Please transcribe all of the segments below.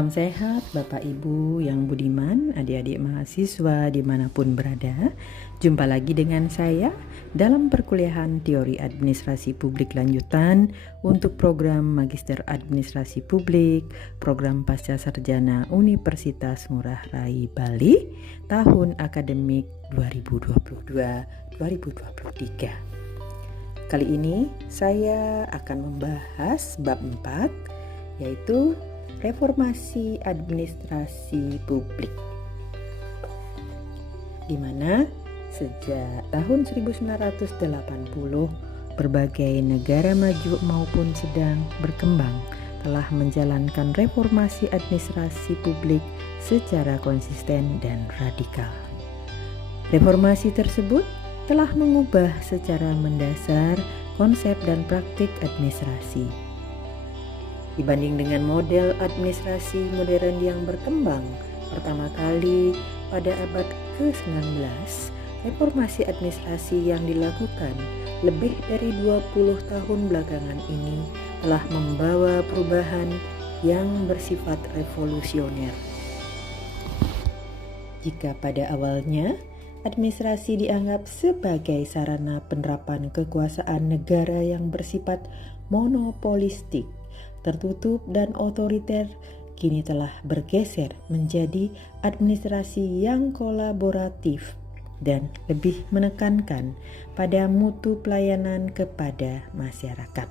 Salam sehat Bapak Ibu yang budiman, adik-adik mahasiswa dimanapun berada. Jumpa lagi dengan saya dalam perkuliahan Teori Administrasi Publik Lanjutan untuk program Magister Administrasi Publik, program Pasca Sarjana Universitas Ngurah Rai Bali, tahun akademik 2022-2023. Kali ini saya akan membahas bab 4, yaitu Reformasi Administrasi Publik, di mana sejak tahun 1980 berbagai negara maju maupun sedang berkembang telah menjalankan reformasi administrasi publik secara konsisten dan radikal. Reformasi tersebut telah mengubah secara mendasar konsep dan praktik administrasi. Dibanding dengan model administrasi modern yang berkembang pertama kali pada abad ke-19, reformasi administrasi yang dilakukan lebih dari 20 tahun belakangan ini telah membawa perubahan yang bersifat revolusioner. Jika pada awalnya administrasi dianggap sebagai sarana penerapan kekuasaan negara yang bersifat monopolistik, tertutup dan otoriter, kini telah bergeser menjadi administrasi yang kolaboratif dan lebih menekankan pada mutu pelayanan kepada masyarakat.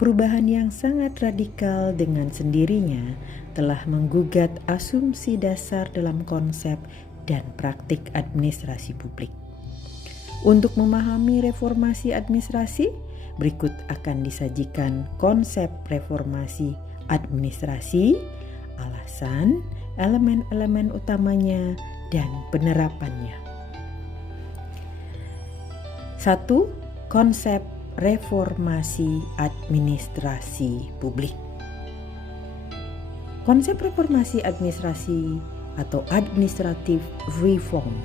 Perubahan yang sangat radikal dengan sendirinya telah menggugat asumsi dasar dalam konsep dan praktik administrasi publik. Untuk memahami reformasi administrasi, berikut akan disajikan konsep reformasi administrasi, alasan, elemen-elemen utamanya, dan penerapannya. 1. Konsep reformasi administrasi publik. Konsep reformasi administrasi atau administrative reform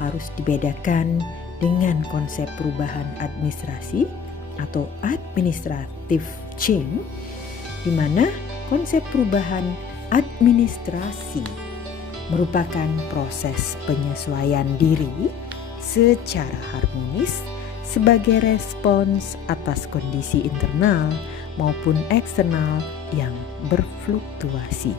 harus dibedakan dengan konsep perubahan administrasi atau administrative change, di mana konsep perubahan administrasi merupakan proses penyesuaian diri secara harmonis sebagai respons atas kondisi internal maupun eksternal yang berfluktuasi.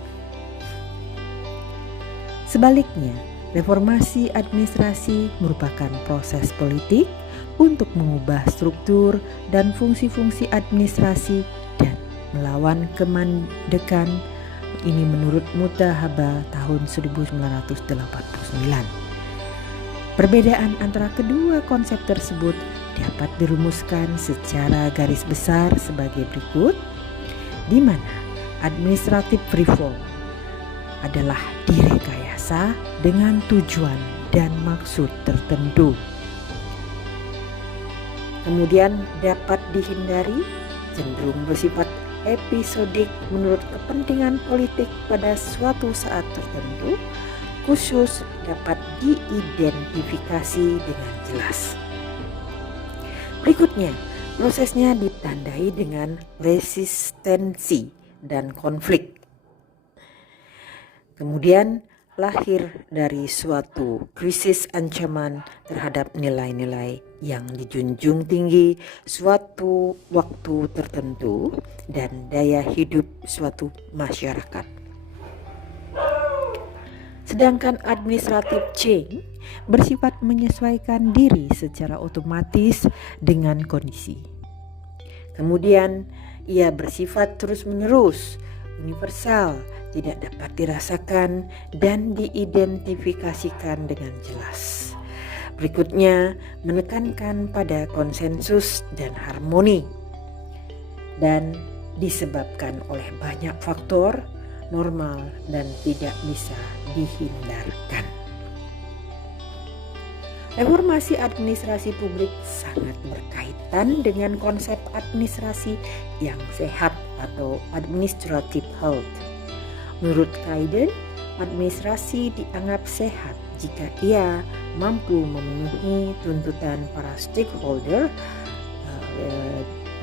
Sebaliknya, reformasi administrasi merupakan proses politik untuk mengubah struktur dan fungsi-fungsi administrasi dan melawan kemandekan, ini menurut Mutahaba tahun 1989. Perbedaan antara kedua konsep tersebut dapat dirumuskan secara garis besar sebagai berikut, di mana administrative reform adalah direkayasa dengan tujuan dan maksud tertentu. Kemudian dapat dihindari, cenderung bersifat episodik menurut kepentingan politik pada suatu saat tertentu, khusus dapat diidentifikasi dengan jelas. Berikutnya, prosesnya ditandai dengan resistensi dan konflik. Kemudian lahir dari suatu krisis ancaman terhadap nilai-nilai yang dijunjung tinggi suatu waktu tertentu dan daya hidup suatu masyarakat. Sedangkan administrative change bersifat menyesuaikan diri secara otomatis dengan kondisi. Kemudian ia bersifat terus-menerus, universal, tidak dapat dirasakan dan diidentifikasikan dengan jelas. Berikutnya, menekankan pada konsensus dan harmoni, dan disebabkan oleh banyak faktor normal dan tidak bisa dihindarkan. Reformasi administrasi publik sangat berkaitan dengan konsep administrasi yang sehat atau administrative health. Menurut Kaiden, administrasi dianggap sehat jika ia mampu memenuhi tuntutan para stakeholder,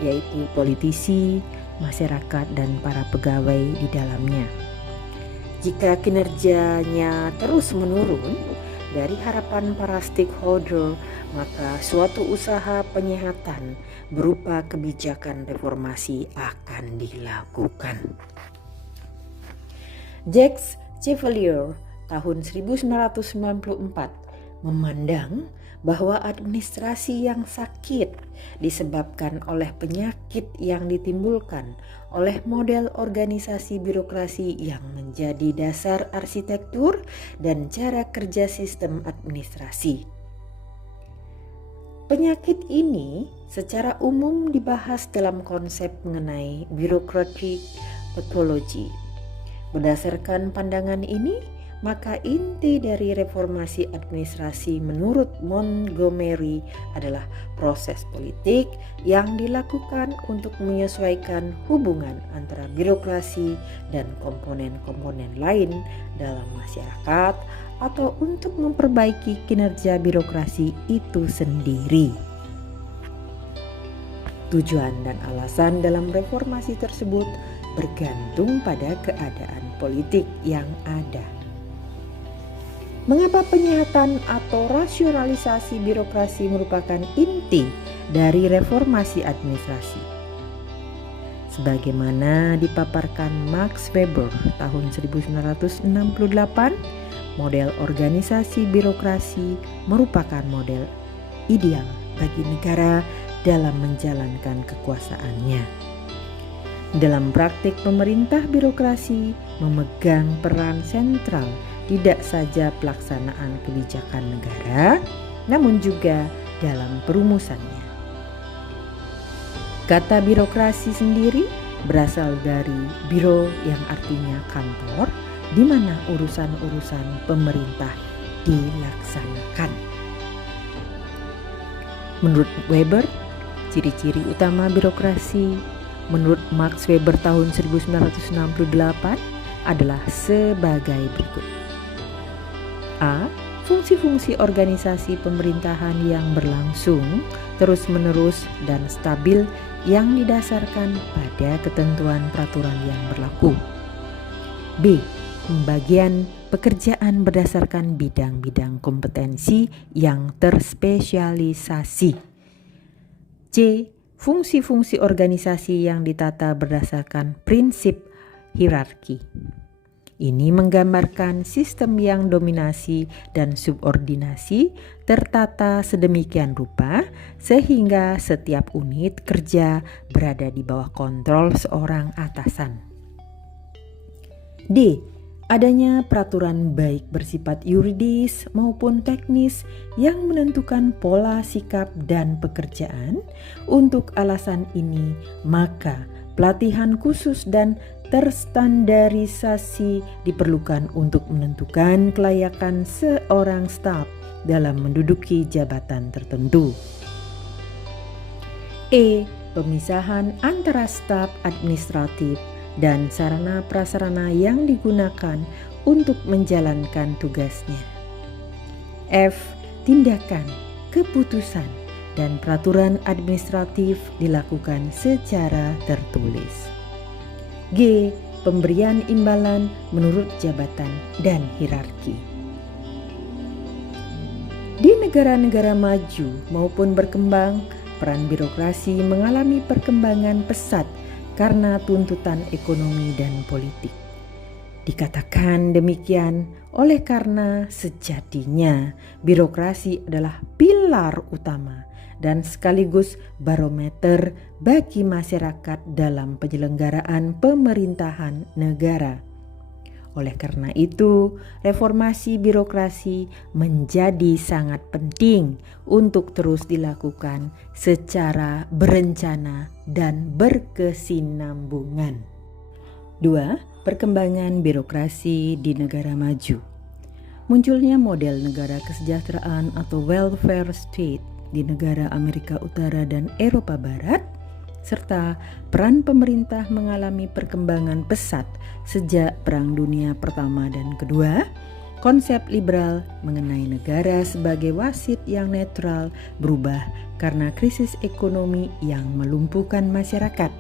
yaitu politisi, masyarakat dan para pegawai di dalamnya. Jika kinerjanya terus menurun dari harapan para stakeholder, maka suatu usaha penyehatan berupa kebijakan reformasi akan dilakukan. Jacques Chevalier tahun 1994 memandang bahwa administrasi yang sakit disebabkan oleh penyakit yang ditimbulkan oleh model organisasi birokrasi yang menjadi dasar arsitektur dan cara kerja sistem administrasi. Penyakit ini secara umum dibahas dalam konsep mengenai bureaucratic pathology. Berdasarkan pandangan ini, maka inti dari reformasi administrasi menurut Montgomery adalah proses politik yang dilakukan untuk menyesuaikan hubungan antara birokrasi dan komponen-komponen lain dalam masyarakat atau untuk memperbaiki kinerja birokrasi itu sendiri. Tujuan dan alasan dalam reformasi tersebut bergantung pada keadaan politik yang ada. Mengapa penyehatan atau rasionalisasi birokrasi merupakan inti dari reformasi administrasi? Sebagaimana dipaparkan Max Weber tahun 1968, model organisasi birokrasi merupakan model ideal bagi negara dalam menjalankan kekuasaannya. Dalam praktik pemerintah, birokrasi memegang peran sentral tidak saja pelaksanaan kebijakan negara, namun juga dalam perumusannya. Kata birokrasi sendiri berasal dari biro yang artinya kantor, di mana urusan-urusan pemerintah dilaksanakan. Menurut Weber, ciri-ciri utama birokrasi menurut Max Weber tahun 1968 adalah sebagai berikut. A. Fungsi-fungsi organisasi pemerintahan yang berlangsung terus-menerus dan stabil yang didasarkan pada ketentuan peraturan yang berlaku. B. Pembagian pekerjaan berdasarkan bidang-bidang kompetensi yang terspesialisasi. C. Fungsi-fungsi organisasi yang ditata berdasarkan prinsip hierarki. Ini menggambarkan sistem yang dominasi dan subordinasi tertata sedemikian rupa sehingga setiap unit kerja berada di bawah kontrol seorang atasan. D. Adanya peraturan baik bersifat yuridis maupun teknis yang menentukan pola sikap dan pekerjaan. Untuk alasan ini, maka pelatihan khusus dan terstandarisasi diperlukan untuk menentukan kelayakan seorang staf dalam menduduki jabatan tertentu. E. Pemisahan antara staf administratif dan sarana prasarana yang digunakan untuk menjalankan tugasnya. F. Tindakan, keputusan, dan peraturan administratif dilakukan secara tertulis. G. Pemberian imbalan menurut jabatan dan hierarki. Di negara-negara maju maupun berkembang, peran birokrasi mengalami perkembangan pesat karena tuntutan ekonomi dan politik. Dikatakan demikian oleh karena sejatinya birokrasi adalah pilar utama dan sekaligus barometer bagi masyarakat dalam penyelenggaraan pemerintahan negara. Oleh karena itu, reformasi birokrasi menjadi sangat penting untuk terus dilakukan secara berencana dan berkesinambungan. 2. Perkembangan birokrasi di negara maju. Munculnya model negara kesejahteraan atau welfare state di negara Amerika Utara dan Eropa Barat, serta peran pemerintah mengalami perkembangan pesat sejak Perang Dunia Pertama dan Kedua. Konsep liberal mengenai negara sebagai wasit yang netral berubah karena krisis ekonomi yang melumpuhkan masyarakat.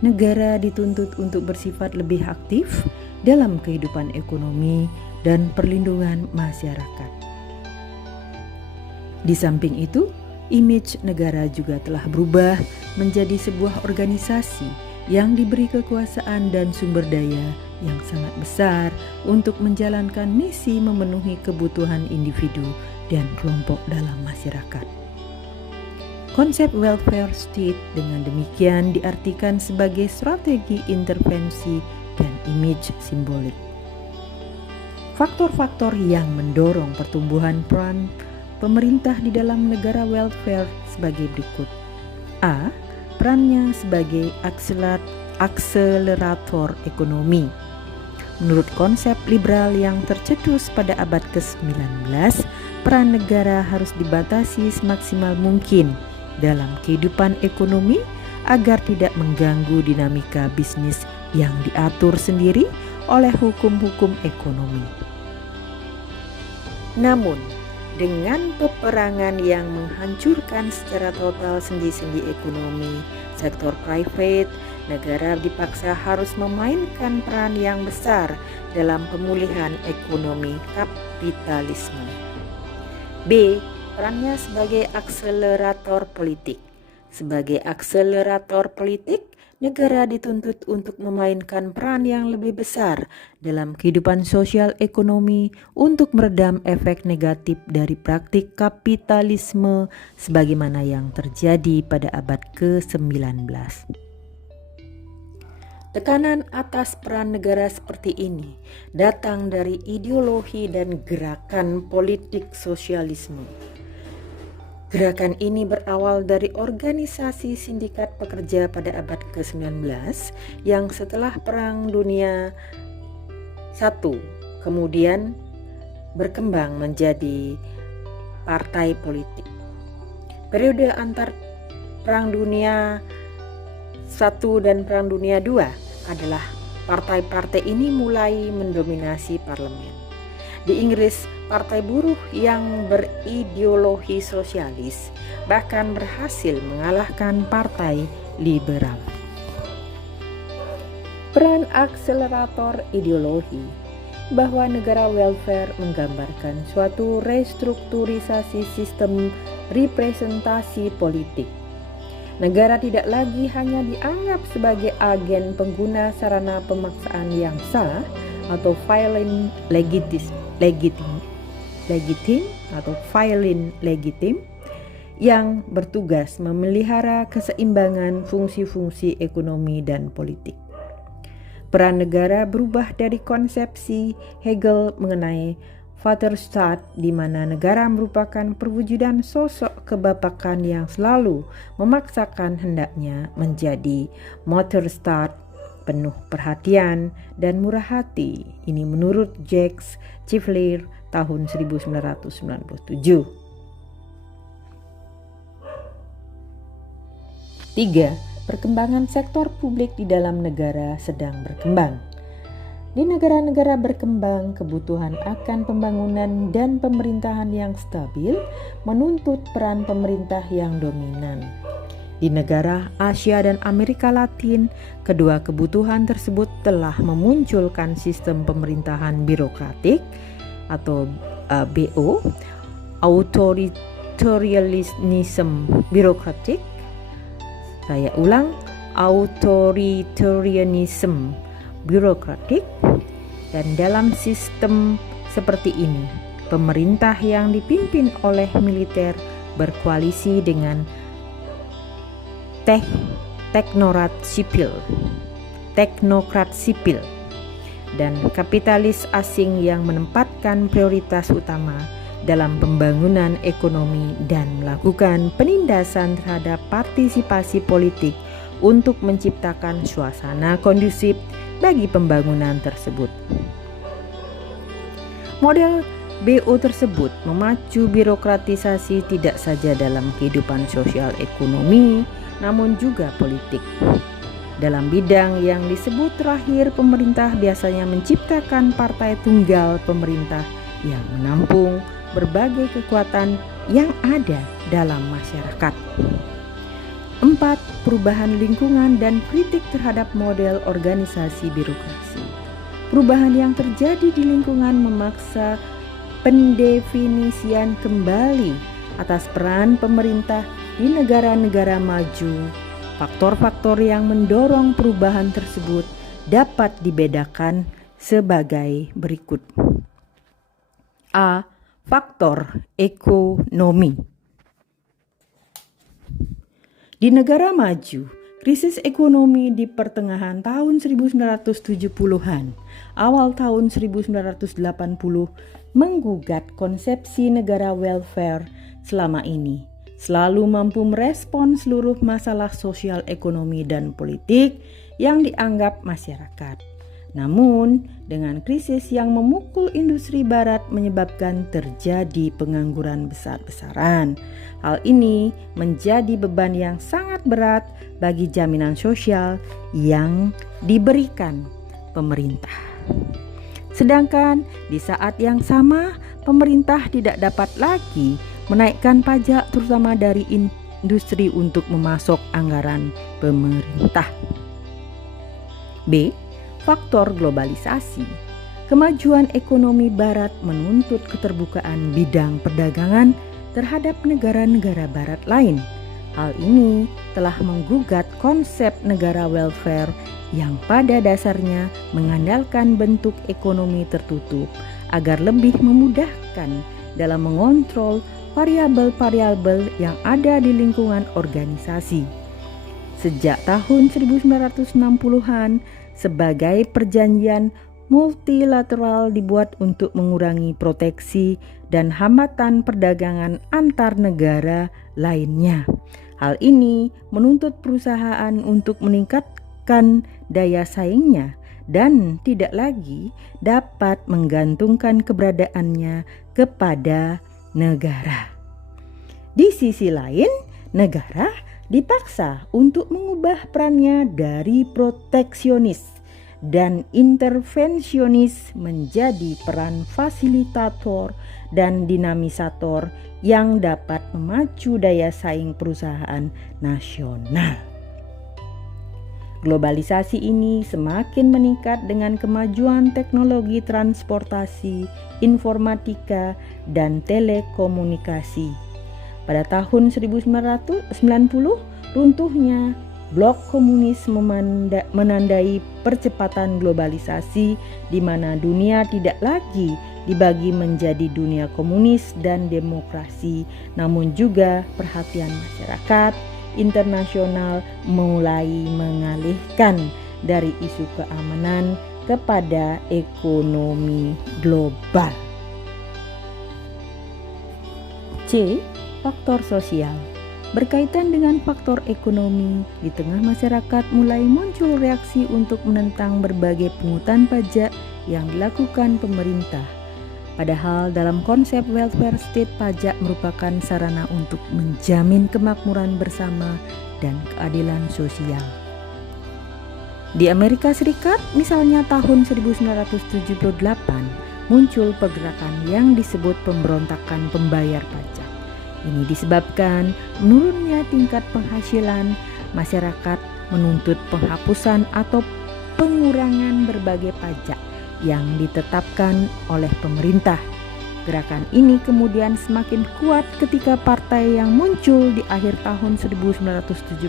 negara dituntut untuk bersifat lebih aktif dalam kehidupan ekonomi dan perlindungan masyarakat. Di samping itu, image negara juga telah berubah menjadi sebuah organisasi yang diberi kekuasaan dan sumber daya yang sangat besar untuk menjalankan misi memenuhi kebutuhan individu dan kelompok dalam masyarakat. Konsep welfare state dengan demikian diartikan sebagai strategi intervensi dan image simbolik. Faktor-faktor yang mendorong pertumbuhan peran pemerintah di dalam negara welfare sebagai berikut. A. Perannya sebagai akselerator ekonomi. Menurut konsep liberal yang tercetus pada abad ke-19, peran negara harus dibatasi semaksimal mungkin dalam kehidupan ekonomi agar tidak mengganggu dinamika bisnis yang diatur sendiri oleh hukum-hukum ekonomi. Namun, dengan peperangan yang menghancurkan secara total sendi-sendi ekonomi, sektor private, negara dipaksa harus memainkan peran yang besar dalam pemulihan ekonomi kapitalisme. B. Perannya sebagai akselerator politik. Sebagai akselerator politik, negara dituntut untuk memainkan peran yang lebih besar dalam kehidupan sosial ekonomi untuk meredam efek negatif dari praktik kapitalisme sebagaimana yang terjadi pada abad ke-19. Tekanan atas peran negara seperti ini datang dari ideologi dan gerakan politik sosialisme. Gerakan ini berawal dari organisasi sindikat pekerja pada abad ke-19 yang setelah Perang Dunia I kemudian berkembang menjadi partai politik. Periode antar Perang Dunia I dan Perang Dunia II adalah partai-partai ini mulai mendominasi parlemen. Di Inggris, partai buruh yang berideologi sosialis bahkan berhasil mengalahkan partai liberal. Peran akselerator ideologi bahwa negara welfare menggambarkan suatu restrukturisasi sistem representasi politik. Negara tidak lagi hanya dianggap sebagai agen pengguna sarana pemaksaan yang sah atau violin legitim yang bertugas memelihara keseimbangan fungsi-fungsi ekonomi dan politik. Peran negara berubah dari konsepsi Hegel mengenai Vaterstaat, di mana negara merupakan perwujudan sosok kebapakan yang selalu memaksakan hendaknya menjadi Mutterstaat, penuh perhatian dan murah hati. Ini menurut Jacques Chivlier tahun 1997. 3. Perkembangan sektor publik di dalam negara sedang berkembang. Di negara-negara berkembang, kebutuhan akan pembangunan dan pemerintahan yang stabil menuntut peran pemerintah yang dominan. Di negara Asia dan Amerika Latin, kedua kebutuhan tersebut telah memunculkan sistem pemerintahan birokratik atau BO, authoritarianism birokratik. Saya ulang, authoritarianism birokratik. Dan dalam sistem seperti ini, pemerintah yang dipimpin oleh militer berkoalisi dengan teknokrat sipil dan kapitalis asing yang menempatkan prioritas utama dalam pembangunan ekonomi dan melakukan penindasan terhadap partisipasi politik untuk menciptakan suasana kondusif bagi pembangunan tersebut. Model BO tersebut memacu birokratisasi tidak saja dalam kehidupan sosial ekonomi, namun juga politik. Dalam bidang yang disebut terakhir, pemerintah biasanya menciptakan partai tunggal pemerintah yang menampung berbagai kekuatan yang ada dalam masyarakat. 4. perubahan lingkungan dan kritik terhadap model organisasi birokrasi. Perubahan yang terjadi di lingkungan memaksa pendefinisian kembali atas peran pemerintah di negara-negara maju. Faktor-faktor yang mendorong perubahan tersebut dapat dibedakan sebagai berikut. A. Faktor ekonomi. Di negara maju, krisis ekonomi di pertengahan tahun 1970-an, awal tahun 1980 menggugat konsepsi negara welfare selama ini, selalu mampu merespon seluruh masalah sosial, ekonomi, dan politik yang dianggap masyarakat. Namun, dengan krisis yang memukul industri barat menyebabkan terjadi pengangguran besar-besaran. Hal ini menjadi beban yang sangat berat bagi jaminan sosial yang diberikan pemerintah. Sedangkan di saat yang sama, pemerintah tidak dapat lagi menaikkan pajak terutama dari industri untuk memasok anggaran pemerintah. B. Faktor globalisasi. Kemajuan ekonomi barat menuntut keterbukaan bidang perdagangan terhadap negara-negara barat lain. Hal ini telah menggugat konsep negara welfare yang pada dasarnya mengandalkan bentuk ekonomi tertutup agar lebih memudahkan dalam mengontrol variabel-variabel yang ada di lingkungan organisasi. Sejak tahun 1960-an, sebagai perjanjian multilateral dibuat untuk mengurangi proteksi dan hambatan perdagangan antar negara lainnya. Hal ini menuntut perusahaan untuk meningkatkan daya saingnya dan tidak lagi dapat menggantungkan keberadaannya kepada negara. Di sisi lain, negara dipaksa untuk mengubah perannya dari proteksionis dan intervensionis menjadi peran fasilitator dan dinamisator yang dapat memacu daya saing perusahaan nasional. Globalisasi ini semakin meningkat dengan kemajuan teknologi transportasi, informatika, dan telekomunikasi. Pada tahun 1990, runtuhnya blok komunis menandai percepatan globalisasi di mana dunia tidak lagi dibagi menjadi dunia komunis dan demokrasi, namun juga perhatian masyarakat internasional mulai mengalihkan dari isu keamanan kepada ekonomi global. C. Faktor sosial. Berkaitan dengan faktor ekonomi, di tengah masyarakat mulai muncul reaksi untuk menentang berbagai pungutan pajak yang dilakukan pemerintah. Padahal dalam konsep welfare state, pajak merupakan sarana untuk menjamin kemakmuran bersama dan keadilan sosial. Di Amerika Serikat, misalnya tahun 1978, muncul pergerakan yang disebut pemberontakan pembayar pajak. Ini disebabkan menurunnya tingkat penghasilan, masyarakat menuntut penghapusan atau pengurangan berbagai pajak yang ditetapkan oleh pemerintah. Gerakan ini kemudian semakin kuat ketika partai yang muncul di akhir tahun 1970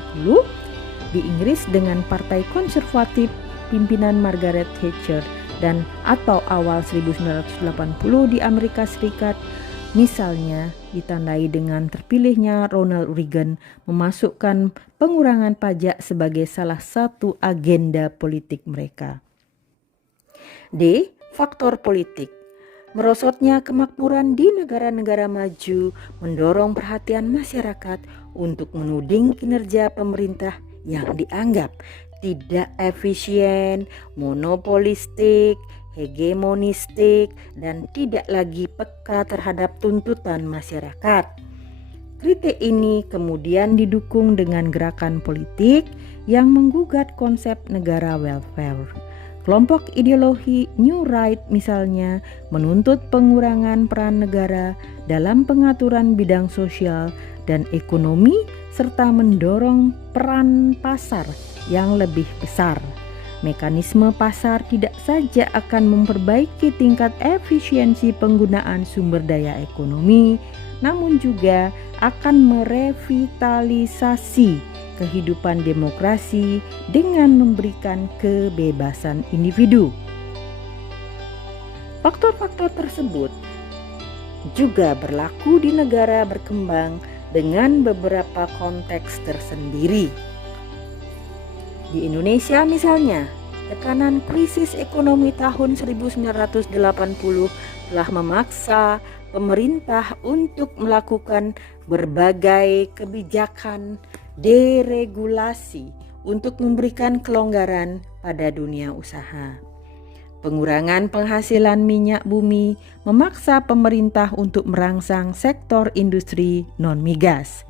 di Inggris dengan Partai Konservatif pimpinan Margaret Thatcher dan atau awal 1980 di Amerika Serikat, misalnya ditandai dengan terpilihnya Ronald Reagan memasukkan pengurangan pajak sebagai salah satu agenda politik mereka. D. Faktor politik. Merosotnya kemakmuran di negara-negara maju mendorong perhatian masyarakat untuk menuding kinerja pemerintah yang dianggap tidak efisien, monopolistik, hegemonistik, dan tidak lagi peka terhadap tuntutan masyarakat. Kritik ini kemudian didukung dengan gerakan politik yang menggugat konsep negara welfare. Kelompok ideologi New Right misalnya menuntut pengurangan peran negara dalam pengaturan bidang sosial dan ekonomi serta mendorong peran pasar yang lebih besar. Mekanisme pasar tidak saja akan memperbaiki tingkat efisiensi penggunaan sumber daya ekonomi, namun juga akan merevitalisasi kehidupan demokrasi dengan memberikan kebebasan individu. Faktor-faktor tersebut juga berlaku di negara berkembang dengan beberapa konteks tersendiri. Di Indonesia misalnya, tekanan krisis ekonomi tahun 1980 telah memaksa pemerintah untuk melakukan berbagai kebijakan deregulasi untuk memberikan kelonggaran pada dunia usaha. Pengurangan penghasilan minyak bumi memaksa pemerintah untuk merangsang sektor industri non-migas.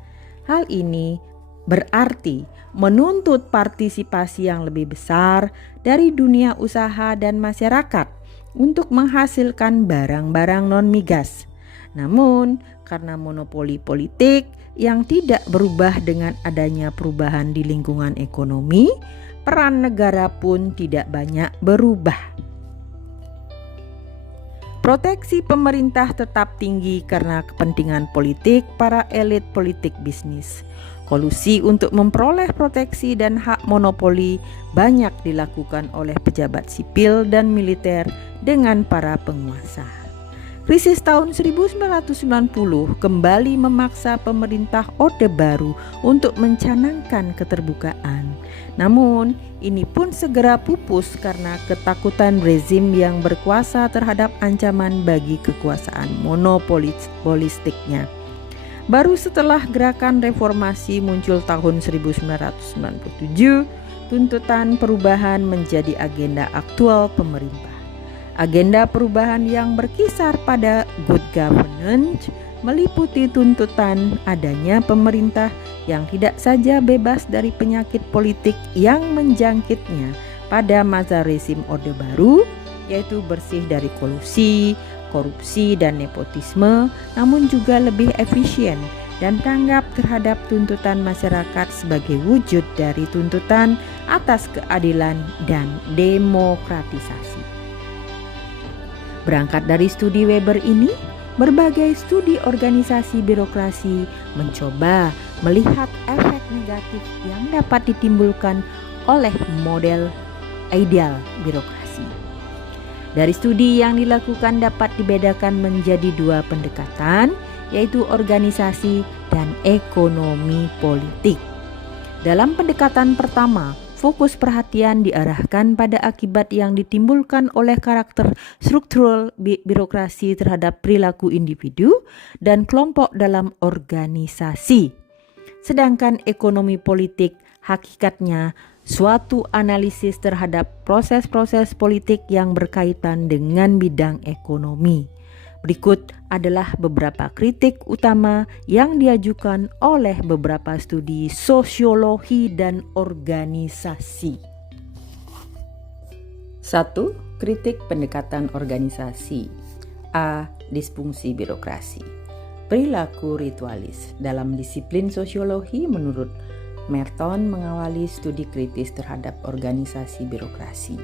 Hal ini berarti menuntut partisipasi yang lebih besar dari dunia usaha dan masyarakat untuk menghasilkan barang-barang non-migas. Namun, karena monopoli politik yang tidak berubah dengan adanya perubahan di lingkungan ekonomi, peran negara pun tidak banyak berubah. Proteksi pemerintah tetap tinggi karena kepentingan politik para elit politik bisnis. Kolusi untuk memperoleh proteksi dan hak monopoli banyak dilakukan oleh pejabat sipil dan militer dengan para penguasa. Krisis tahun 1990 kembali memaksa pemerintah Orde Baru untuk mencanangkan keterbukaan. Namun, ini pun segera pupus karena ketakutan rezim yang berkuasa terhadap ancaman bagi kekuasaan monopolistiknya. Baru setelah gerakan reformasi muncul tahun 1997, tuntutan perubahan menjadi agenda aktual pemerintah. Agenda perubahan yang berkisar pada good governance meliputi tuntutan adanya pemerintah yang tidak saja bebas dari penyakit politik yang menjangkitnya pada masa rezim Orde Baru, yaitu bersih dari kolusi, korupsi, dan nepotisme, namun juga lebih efisien dan tanggap terhadap tuntutan masyarakat sebagai wujud dari tuntutan atas keadilan dan demokratisasi. Berangkat dari studi Weber ini, berbagai studi organisasi birokrasi mencoba melihat efek negatif yang dapat ditimbulkan oleh model ideal birokrasi. Dari studi yang dilakukan dapat dibedakan menjadi dua pendekatan, yaitu organisasi dan ekonomi politik. Dalam pendekatan pertama, fokus perhatian diarahkan pada akibat yang ditimbulkan oleh karakter struktural birokrasi terhadap perilaku individu dan kelompok dalam organisasi. Sedangkan ekonomi politik hakikatnya suatu analisis terhadap proses-proses politik yang berkaitan dengan bidang ekonomi. Berikut adalah beberapa kritik utama yang diajukan oleh beberapa studi sosiologi dan organisasi. 1. Kritik pendekatan organisasi. A. Disfungsi birokrasi. Perilaku ritualis. Dalam disiplin sosiologi, menurut Merton mengawali studi kritis terhadap organisasi birokrasi.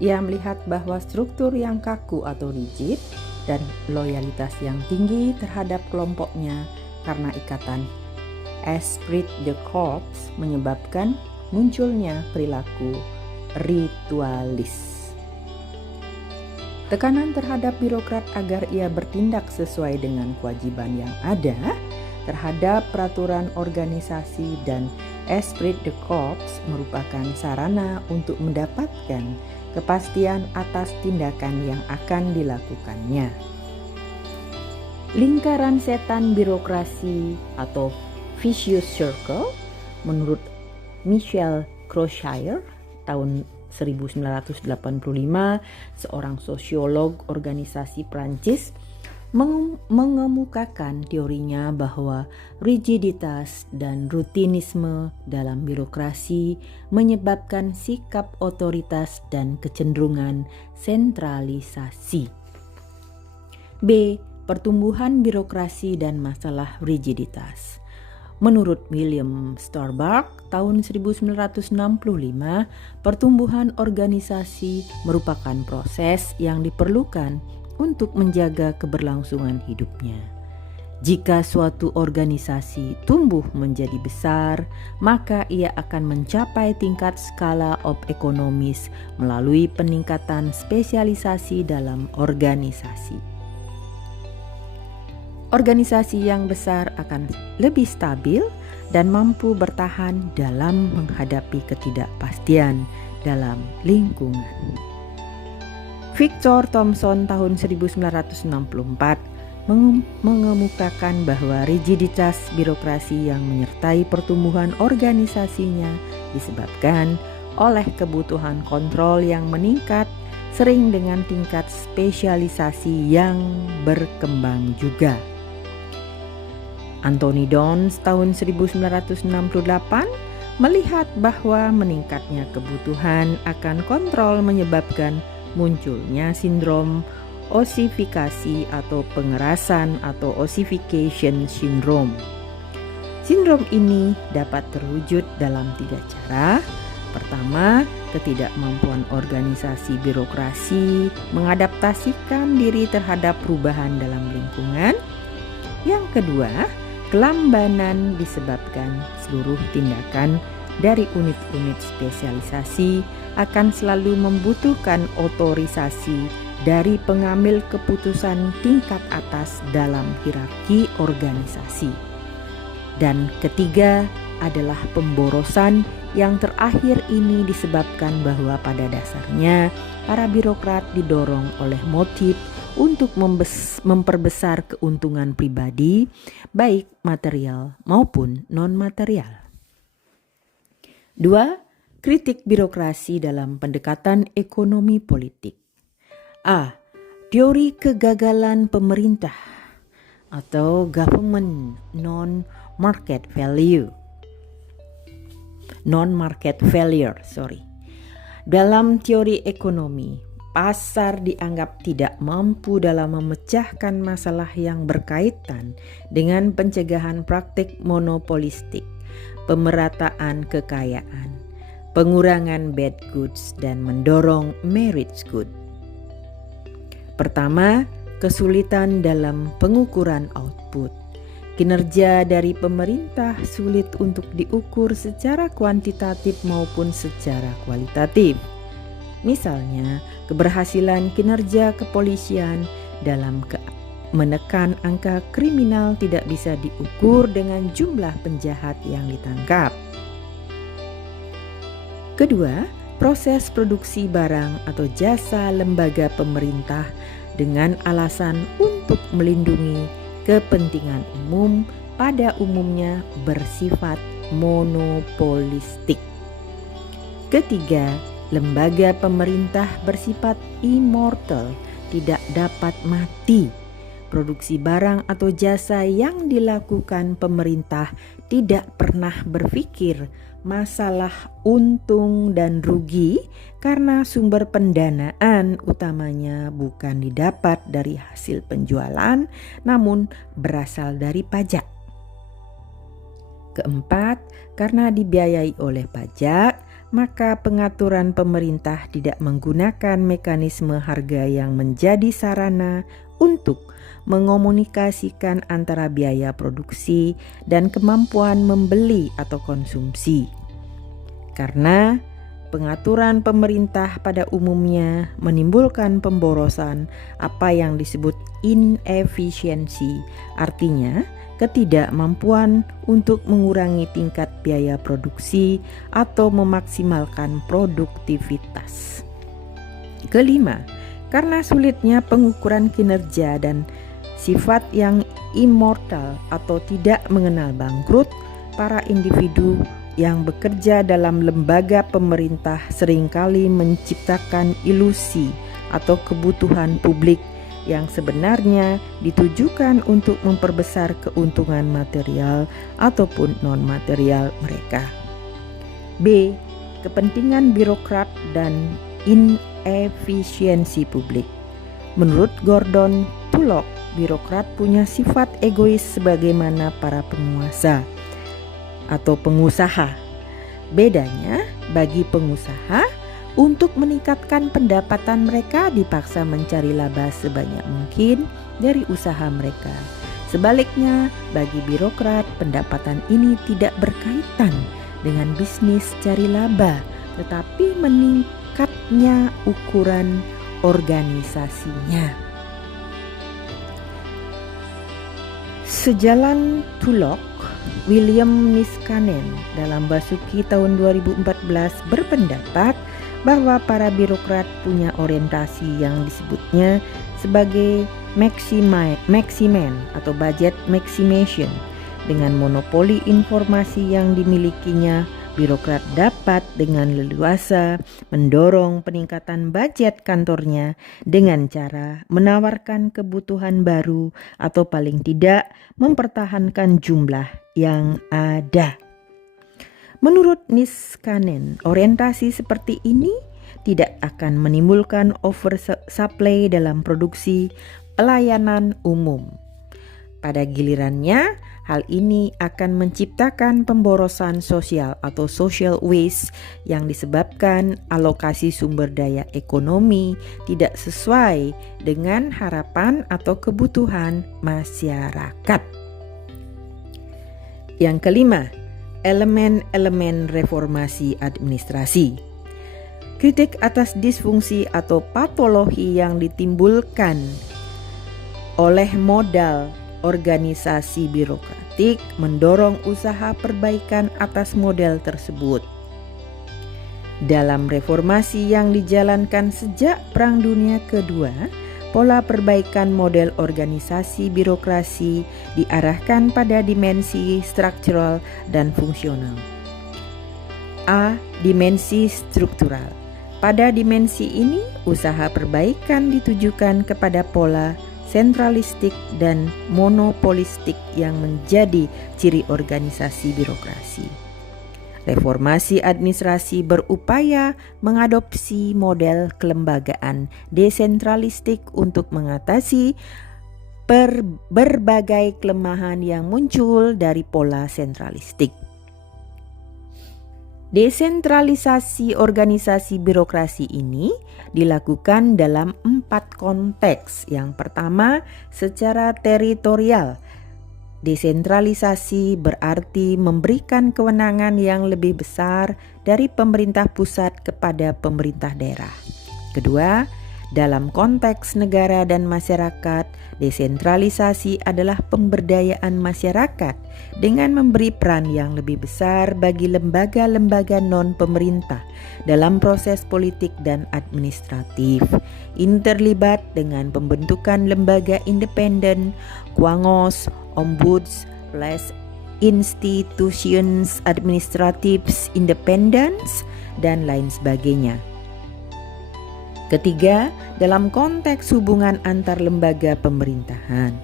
Ia melihat bahwa struktur yang kaku atau rigid dan loyalitas yang tinggi terhadap kelompoknya karena ikatan esprit de corps menyebabkan munculnya perilaku ritualis. Tekanan terhadap birokrat agar ia bertindak sesuai dengan kewajiban yang ada terhadap peraturan organisasi dan esprit de corps merupakan sarana untuk mendapatkan kepastian atas tindakan yang akan dilakukannya. Lingkaran setan birokrasi atau vicious circle menurut Michel Crozier tahun 1985, seorang sosiolog organisasi Prancis, mengemukakan teorinya bahwa rigiditas dan rutinisme dalam birokrasi menyebabkan sikap otoritas dan kecenderungan sentralisasi. B. Pertumbuhan birokrasi dan masalah rigiditas. Menurut William Starbuck tahun 1965, pertumbuhan organisasi merupakan proses yang diperlukan untuk menjaga keberlangsungan hidupnya. Jika suatu organisasi tumbuh menjadi besar, maka ia akan mencapai tingkat skala ekonomis melalui peningkatan spesialisasi dalam organisasi. Organisasi yang besar akan lebih stabil dan mampu bertahan dalam menghadapi ketidakpastian dalam lingkungan. Victor Thomson tahun 1964 mengemukakan bahwa rigiditas birokrasi yang menyertai pertumbuhan organisasinya disebabkan oleh kebutuhan kontrol yang meningkat, sering dengan tingkat spesialisasi yang berkembang juga. Anthony Downs tahun 1968 melihat bahwa meningkatnya kebutuhan akan kontrol menyebabkan munculnya sindrom ossifikasi atau pengerasan atau ossification syndrome. Sindrom ini dapat terwujud dalam 3 cara. Pertama, ketidakmampuan organisasi birokrasi mengadaptasikan diri terhadap perubahan dalam lingkungan. Yang kedua, kelambanan disebabkan seluruh tindakan dari unit-unit spesialisasi akan selalu membutuhkan otorisasi dari pengambil keputusan tingkat atas dalam hierarki organisasi. Dan ketiga adalah pemborosan yang terakhir ini disebabkan bahwa pada dasarnya para birokrat didorong oleh motif untuk memperbesar keuntungan pribadi, baik material maupun non-material. 2. Kritik birokrasi dalam pendekatan ekonomi politik. A. Teori kegagalan pemerintah atau government non-market failure. Dalam teori ekonomi, pasar dianggap tidak mampu dalam memecahkan masalah yang berkaitan dengan pencegahan praktik monopolistik, pemerataan kekayaan, pengurangan bad goods, dan mendorong merit good. Pertama, kesulitan dalam pengukuran output. Kinerja dari pemerintah sulit untuk diukur secara kuantitatif maupun secara kualitatif. Misalnya, keberhasilan kinerja kepolisian dalam menekan angka kriminal tidak bisa diukur dengan jumlah penjahat yang ditangkap. Kedua, proses produksi barang atau jasa lembaga pemerintah dengan alasan untuk melindungi kepentingan umum pada umumnya bersifat monopolistik. Ketiga, lembaga pemerintah bersifat immortal, tidak dapat mati. Produksi barang atau jasa yang dilakukan pemerintah tidak pernah berpikir masalah untung dan rugi karena sumber pendanaan utamanya bukan didapat dari hasil penjualan namun berasal dari pajak. Keempat, karena dibiayai oleh pajak, maka pengaturan pemerintah tidak menggunakan mekanisme harga yang menjadi sarana untuk mengomunikasikan antara biaya produksi dan kemampuan membeli atau konsumsi. Karena pengaturan pemerintah pada umumnya menimbulkan pemborosan, apa yang disebut inefisiensi, artinya ketidakmampuan untuk mengurangi tingkat biaya produksi atau memaksimalkan produktivitas. Kelima, karena sulitnya pengukuran kinerja dan sifat yang immortal atau tidak mengenal bangkrut, para individu yang bekerja dalam lembaga pemerintah seringkali menciptakan ilusi atau kebutuhan publik yang sebenarnya ditujukan untuk memperbesar keuntungan material ataupun non-material mereka. B. Kepentingan birokrat dan inefisiensi publik. Menurut Gordon Tullock, birokrat punya sifat egois sebagaimana para penguasa atau pengusaha. Bedanya, bagi pengusaha, untuk meningkatkan pendapatan mereka dipaksa mencari laba sebanyak mungkin dari usaha mereka. Sebaliknya, bagi birokrat, pendapatan ini tidak berkaitan dengan bisnis cari laba, tetapi meningkatnya ukuran organisasinya. Sejalan Tullock, William Niskanen dalam Basuki tahun 2014 berpendapat bahwa para birokrat punya orientasi yang disebutnya sebagai maximan atau budget maximization. Dengan monopoli informasi yang dimilikinya, birokrat dapat dengan leluasa mendorong peningkatan budget kantornya dengan cara menawarkan kebutuhan baru atau paling tidak mempertahankan jumlah yang ada. Menurut Niskanen, orientasi seperti ini tidak akan menimbulkan oversupply dalam produksi pelayanan umum. Pada gilirannya, hal ini akan menciptakan pemborosan sosial atau social waste yang disebabkan alokasi sumber daya ekonomi tidak sesuai dengan harapan atau kebutuhan masyarakat. Yang kelima, elemen-elemen reformasi administrasi. Kritik atas disfungsi atau patologi yang ditimbulkan oleh modal organisasi birokratik mendorong usaha perbaikan atas model tersebut. Dalam reformasi yang dijalankan sejak Perang Dunia Kedua, pola perbaikan model organisasi birokrasi diarahkan pada dimensi struktural dan fungsional. A. Dimensi struktural. Pada dimensi ini, usaha perbaikan ditujukan kepada pola sentralistik dan monopolistik yang menjadi ciri organisasi birokrasi. Reformasi administrasi berupaya mengadopsi model kelembagaan desentralistik untuk mengatasi berbagai kelemahan yang muncul dari pola sentralistik. Desentralisasi organisasi birokrasi ini dilakukan dalam 4 konteks. Yang pertama, secara teritorial. Desentralisasi berarti memberikan kewenangan yang lebih besar dari pemerintah pusat kepada pemerintah daerah. Kedua, dalam konteks negara dan masyarakat, desentralisasi adalah pemberdayaan masyarakat dengan memberi peran yang lebih besar bagi lembaga-lembaga non-pemerintah dalam proses politik dan administratif. Ini terlibat dengan pembentukan lembaga independen, kuangos, ombuds, plus institutions administratifs independence, dan lain sebagainya. Ketiga, dalam konteks hubungan antar lembaga pemerintahan.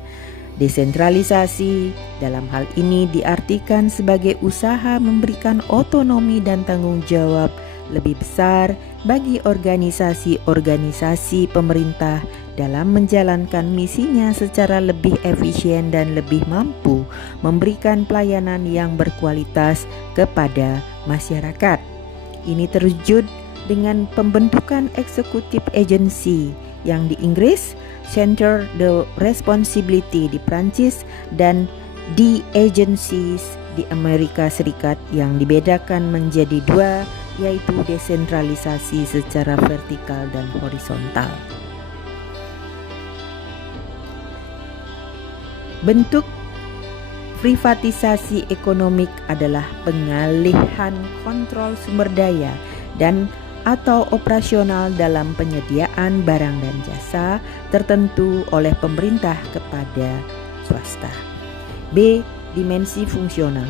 Desentralisasi dalam hal ini diartikan sebagai usaha memberikan otonomi dan tanggung jawab lebih besar bagi organisasi-organisasi pemerintah dalam menjalankan misinya secara lebih efisien dan lebih mampu memberikan pelayanan yang berkualitas kepada masyarakat. Ini terwujud dengan pembentukan eksekutif agency yang di Inggris, Center de Responsibility di Prancis, dan di agencies di Amerika Serikat yang dibedakan menjadi 2, yaitu desentralisasi secara vertikal dan horizontal. Bentuk privatisasi ekonomik adalah pengalihan kontrol sumber daya dan atau operasional dalam penyediaan barang dan jasa tertentu oleh pemerintah kepada swasta. B. Dimensi fungsional.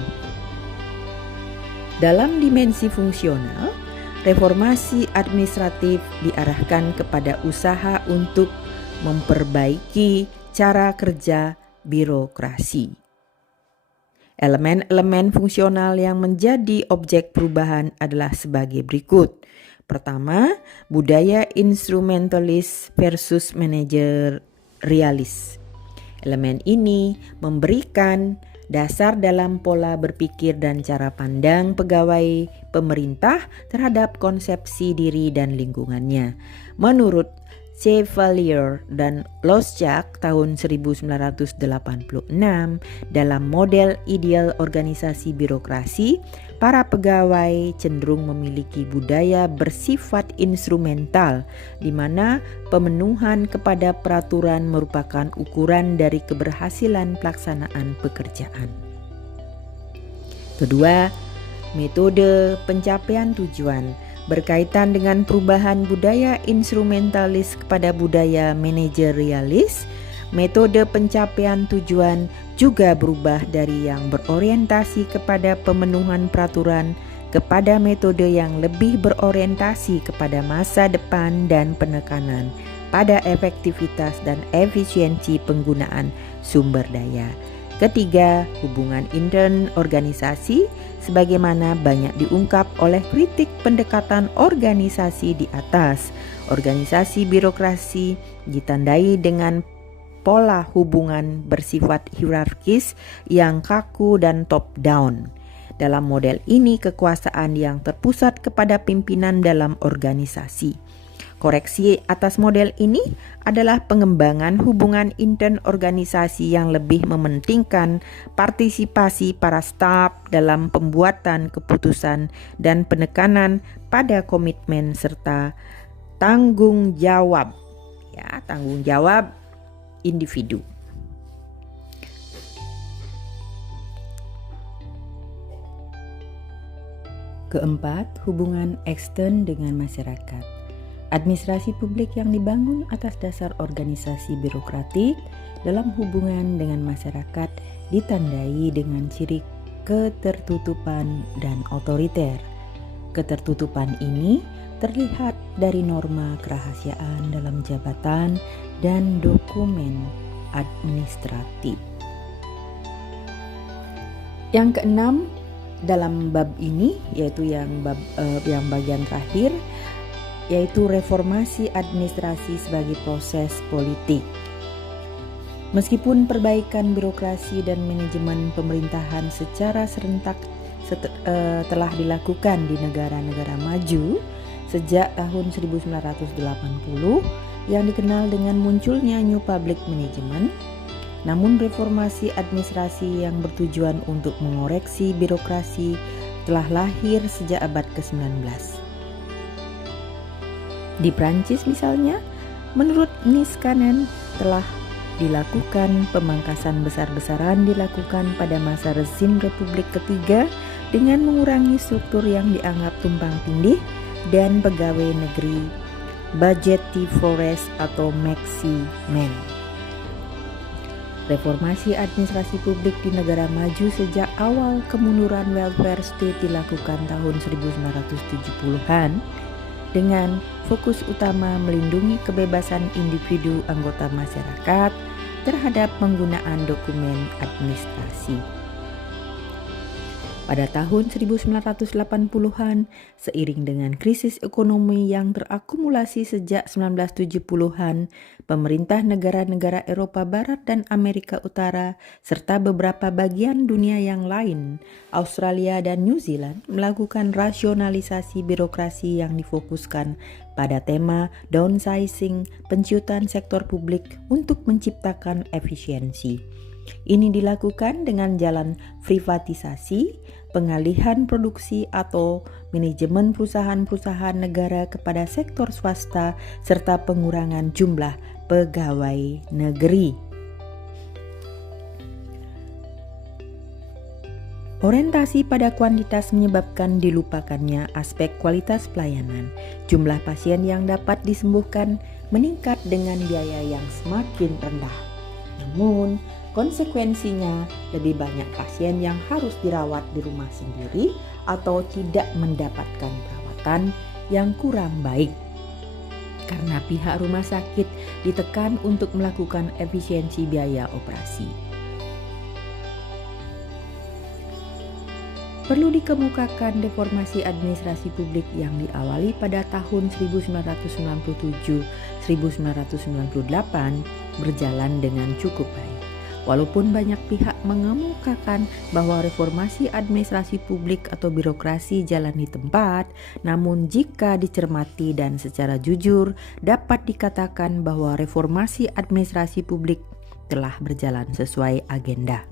Dalam dimensi fungsional, reformasi administratif diarahkan kepada usaha untuk memperbaiki cara kerja birokrasi. Elemen-elemen fungsional yang menjadi objek perubahan adalah sebagai berikut. Pertama, budaya instrumentalis versus manajerialis. Elemen ini memberikan dasar dalam pola berpikir dan cara pandang pegawai pemerintah terhadap konsepsi diri dan lingkungannya. Menurut Chevalier dan Loschak tahun 1986, dalam model ideal organisasi birokrasi, para pegawai cenderung memiliki budaya bersifat instrumental, di mana pemenuhan kepada peraturan merupakan ukuran dari keberhasilan pelaksanaan pekerjaan. Kedua, metode pencapaian tujuan berkaitan dengan perubahan budaya instrumentalis kepada budaya manajerialis. Metode pencapaian tujuan juga berubah dari yang berorientasi kepada pemenuhan peraturan kepada metode yang lebih berorientasi kepada masa depan dan penekanan pada efektivitas dan efisiensi penggunaan sumber daya. Ketiga, hubungan intern organisasi sebagaimana banyak diungkap oleh kritik pendekatan organisasi di atas. Organisasi birokrasi ditandai dengan pola hubungan bersifat hierarkis yang kaku dan top down. Dalam model ini, kekuasaan yang terpusat kepada pimpinan dalam organisasi. Koreksi atas model ini adalah pengembangan hubungan intern organisasi yang lebih mementingkan partisipasi para staf dalam pembuatan keputusan dan penekanan pada komitmen serta tanggung jawab individu. Keempat, hubungan ekstern dengan masyarakat. Administrasi publik yang dibangun atas dasar organisasi birokratik dalam hubungan dengan masyarakat ditandai dengan ciri ketertutupan dan otoriter. Ketertutupan ini terlihat dari norma kerahasiaan dalam jabatan dan dokumen administratif. Yang keenam dalam bab ini, yaitu yang bagian terakhir, yaitu reformasi administrasi sebagai proses politik. Meskipun perbaikan birokrasi dan manajemen pemerintahan secara serentak telah dilakukan di negara-negara maju sejak tahun 1980 yang dikenal dengan munculnya New Public Management, namun reformasi administrasi yang bertujuan untuk mengoreksi birokrasi telah lahir sejak abad ke-19. Di Prancis misalnya, menurut Niskanen telah dilakukan pemangkasan besar-besaran dilakukan pada masa rezim Republik Ketiga dengan mengurangi struktur yang dianggap tumpang tindih dan pegawai negeri budgetivores atau maximen. Reformasi administrasi publik di negara maju sejak awal kemunduran welfare state dilakukan tahun 1970-an dengan fokus utama melindungi kebebasan individu anggota masyarakat terhadap penggunaan dokumen administrasi. Pada tahun 1980-an, seiring dengan krisis ekonomi yang terakumulasi sejak 1970-an, pemerintah negara-negara Eropa Barat dan Amerika Utara, serta beberapa bagian dunia yang lain, Australia dan New Zealand, melakukan rasionalisasi birokrasi yang difokuskan pada tema downsizing, penciutan sektor publik untuk menciptakan efisiensi. Ini dilakukan dengan jalan privatisasi, pengalihan produksi atau manajemen perusahaan-perusahaan negara kepada sektor swasta, serta pengurangan jumlah pegawai negeri. Orientasi pada kuantitas menyebabkan dilupakannya aspek kualitas pelayanan. Jumlah pasien yang dapat disembuhkan meningkat dengan biaya yang semakin rendah. Namun, konsekuensinya lebih banyak pasien yang harus dirawat di rumah sendiri atau tidak mendapatkan perawatan yang kurang baik. karena pihak rumah sakit ditekan untuk melakukan efisiensi biaya operasi. Perlu dikemukakan reformasi administrasi publik yang diawali pada tahun 1997-1998 berjalan dengan cukup baik. Walaupun banyak pihak mengemukakan bahwa reformasi administrasi publik atau birokrasi jalan di tempat, namun jika dicermati dan secara jujur dapat dikatakan bahwa reformasi administrasi publik telah berjalan sesuai agenda.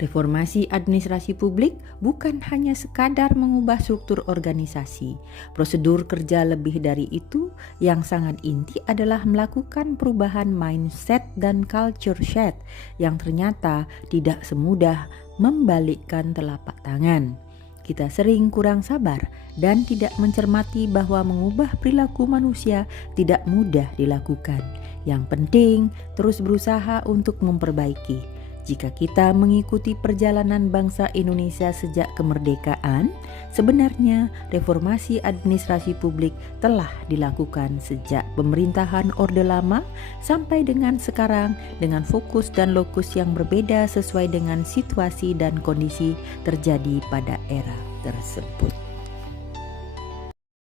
Reformasi administrasi publik bukan hanya sekadar mengubah struktur organisasi. Prosedur kerja lebih dari itu, yang sangat inti adalah melakukan perubahan mindset dan culture shift yang ternyata tidak semudah membalikkan telapak tangan. Kita sering kurang sabar dan tidak mencermati bahwa mengubah perilaku manusia tidak mudah dilakukan. Yang penting terus berusaha untuk memperbaiki. Jika kita mengikuti perjalanan bangsa Indonesia sejak kemerdekaan, sebenarnya reformasi administrasi publik telah dilakukan sejak pemerintahan Orde Lama sampai dengan sekarang dengan fokus dan lokus yang berbeda sesuai dengan situasi dan kondisi terjadi pada era tersebut.